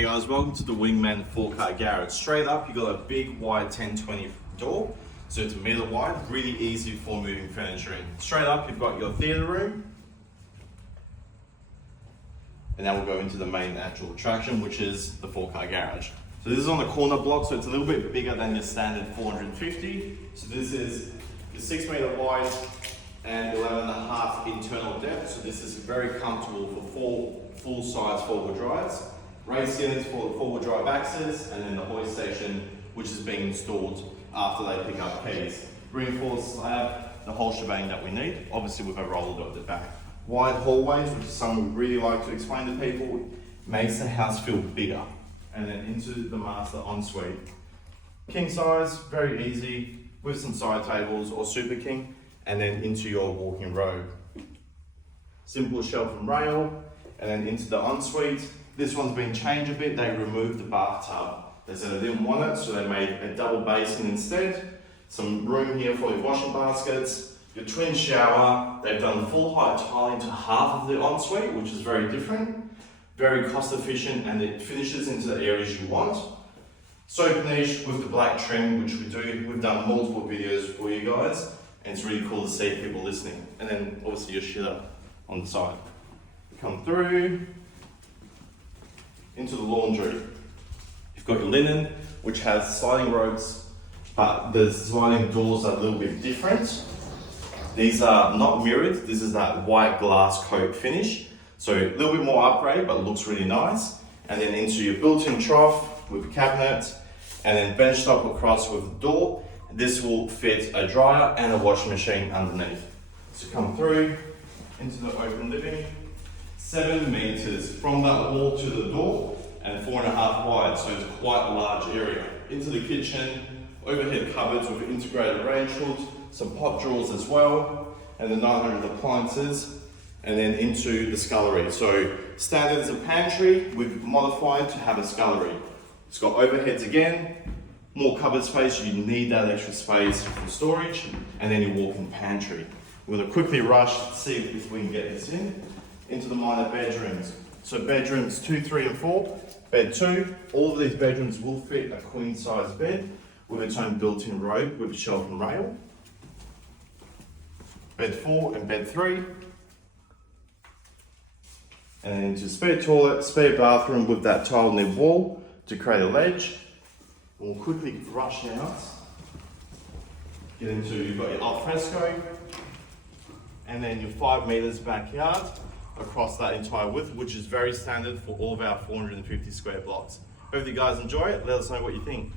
Hey guys, welcome to the Wingman 4-car garage. Straight up, you've got a big wide 1020 door, so it's a meter wide, really easy for moving furniture in. Straight up, you've got your theatre room, and now we'll go into the main actual attraction, which is the 4-car garage. So this is on the corner block, so it's a little bit bigger than your standard 450. So this is the 6 meter wide and 11.5 internal depth. So this is very comfortable for full-size four-wheel drives. Raised ceilings for the four-wheel drive access, and then the hoist station, which is being installed after they pick up keys. Reinforced slab, the whole shebang that we need, obviously with a roller door at the back. Wide hallways, which is something we really like to explain to people, makes the house feel bigger. And then into the master ensuite. King size, very easy, with some side tables or super king, and then into your walk-in robe. Simple shelf and rail, and then into the ensuite. This one's been changed a bit. They removed the bathtub. They said they didn't want it, so they made a double basin instead. Some room here for your washing baskets, your twin shower. They've done full height tiling to half of the ensuite, which is very different. Very cost efficient, and it finishes into the areas you want. Soap niche with the black trim, which we do. We've done multiple videos for you guys, and it's really cool to see people listening. And then obviously your shitter on the side. Come through into the laundry. You've got your linen, which has sliding ropes, but the sliding doors are a little bit different. These are not mirrored. This is that white glass coat finish. So a little bit more upgrade, but looks really nice. And then into your built-in trough with a cabinet, and then bench top across with the door. This will fit a dryer and a washing machine underneath. So come through into the open living. 7 meters from that wall to the door, and 4.5 wide, so it's quite a large area. Into the kitchen, overhead cupboards with integrated range hoods, some pot drawers as well, and the 900 appliances, and then into the scullery. So standard is a pantry, we've modified to have a scullery. It's got overheads again, more cupboard space, you need that extra space for storage, and then your walk-in pantry. We're gonna quickly rush to see if we can get this in. Into the minor bedrooms. So bedrooms 2, 3 and 4, bed 2, all of these bedrooms will fit a queen size bed with its own built-in robe with a shelf and rail. Bed 4 and bed 3. And then into spare toilet, spare bathroom with that tile nib wall to create a ledge. And we'll quickly rush out. Get into, you've got your al fresco, and then your 5 meters backyard across that entire width, which is very standard for all of our 450 square blocks. Hope you guys enjoy it. Let us know what you think.